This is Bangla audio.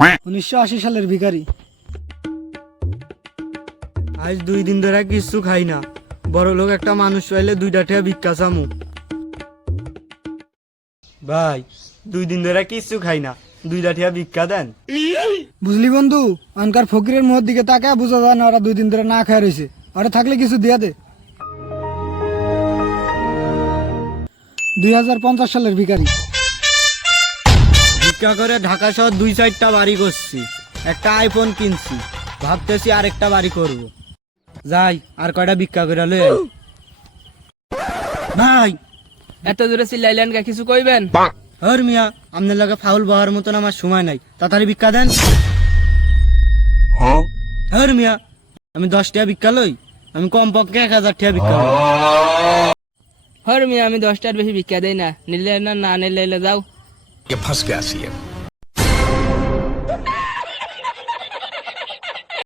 1980 সালের ভিখারি। আজ 2 দিন ধরে কিছু খাই না, বড় লোক একটা মানুষ পাইলে 2টা টাকা ভিক্ষা চামু। ভাই 2 দিন ধরে কিছু খাই না, 2টা টাকা ভিক্ষা দেন। বুঝলি বন্ধু, অনকার ফকিরের মুখের দিকে তাকায় বোঝা যায় না ওরা 2 দিন ধরে না খায় রয়েছে। ওরা থাকলে কিছু দিয়া দে। 2050 সালের ভিখারি। ভিক্ষা করে ঢাকা শহর 2-4টা বাড়ি করছি, একটা আইফোন কিনছি, ভাবতেছি আরেকটা বাড়ি করব। যাই আর কয়টা ভিক্ষা করে লই আই। ভাই এত দূরে চিল্লাইলেন কে, কিছু কইবেন? হর মিয়া, আপনার লগে ফাউল বহার মতন আমার সময় নাই, তাড়াতাড়ি ভিক্ষা দেন। হর মিয়া, আমি 10 টাকা ভিক্ষা লই, আমি কমপক্ষে 1000 টাকা ভিক্ষা লই। হর মিয়া, আমি 10টার বেশি ভিক্ষা দেই না, নিলে না, না নিলে যাও। ये फंस गया सी